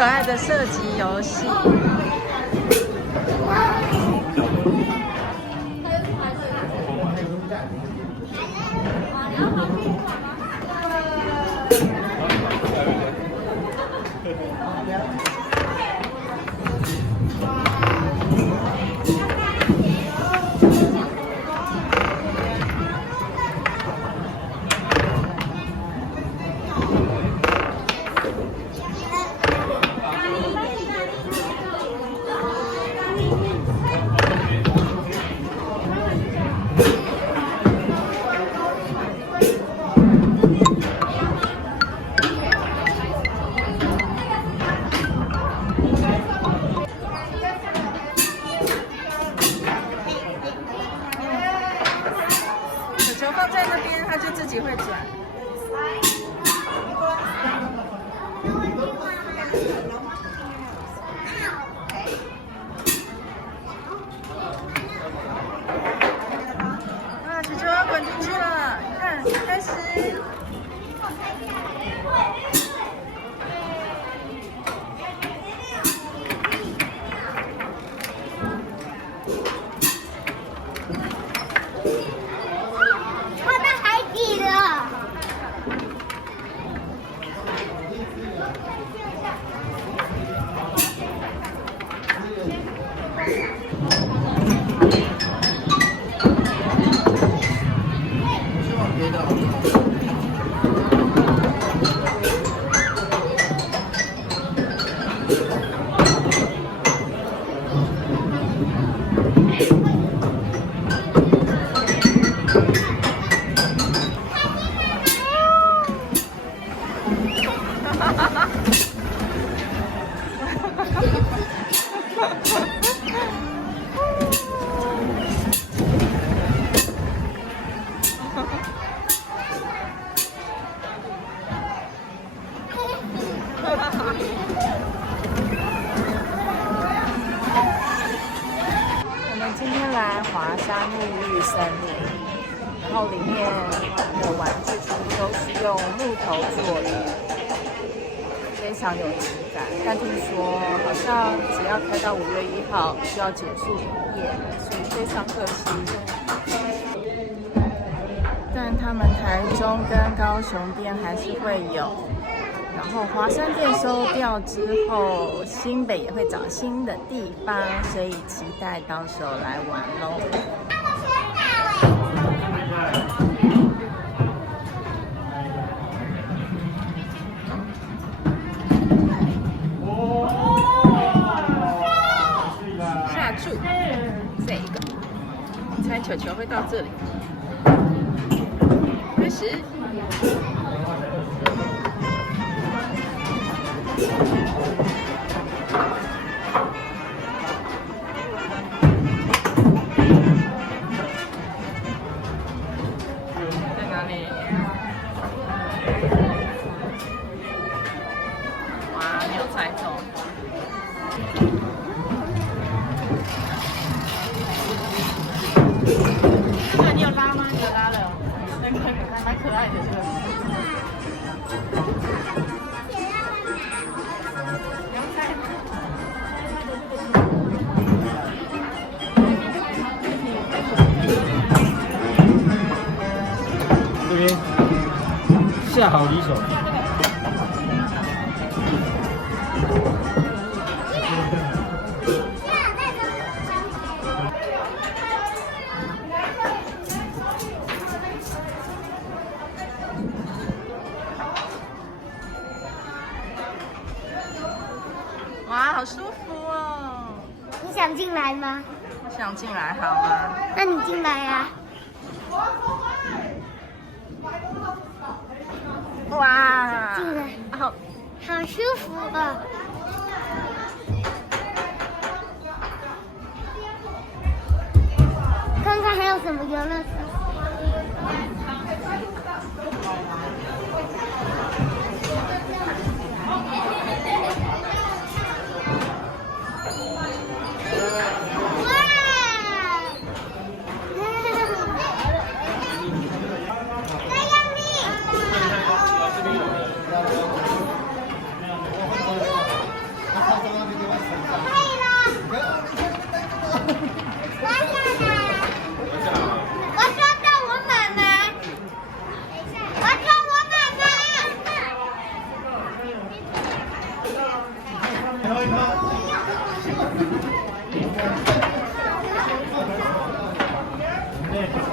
可爱的射击游戏。球放在那边，它就自己会转。啊，球球要滚进去了，看，开始。我们今天来华山沐浴森林，然后里面的玩具全部都是用木头做的，非常有质感。但听说好像只要开到5月1号就要结束营业，所以非常可惜。但他们台中跟高雄店还是会有。然后华山店收掉之后，新北也会找新的地方，所以期待到时候来玩喽。下注这个，你猜球球会到这里？开始。在哪里？哇，没有猜中。这个你有拉吗？你有拉了。那个还蛮可爱的这个。这边下好离手。哇，好舒服哦！你想进来吗？我想进来，好吗？那你进来呀。哇，进来，好，好舒服哦。看看还有什么游乐设施。对。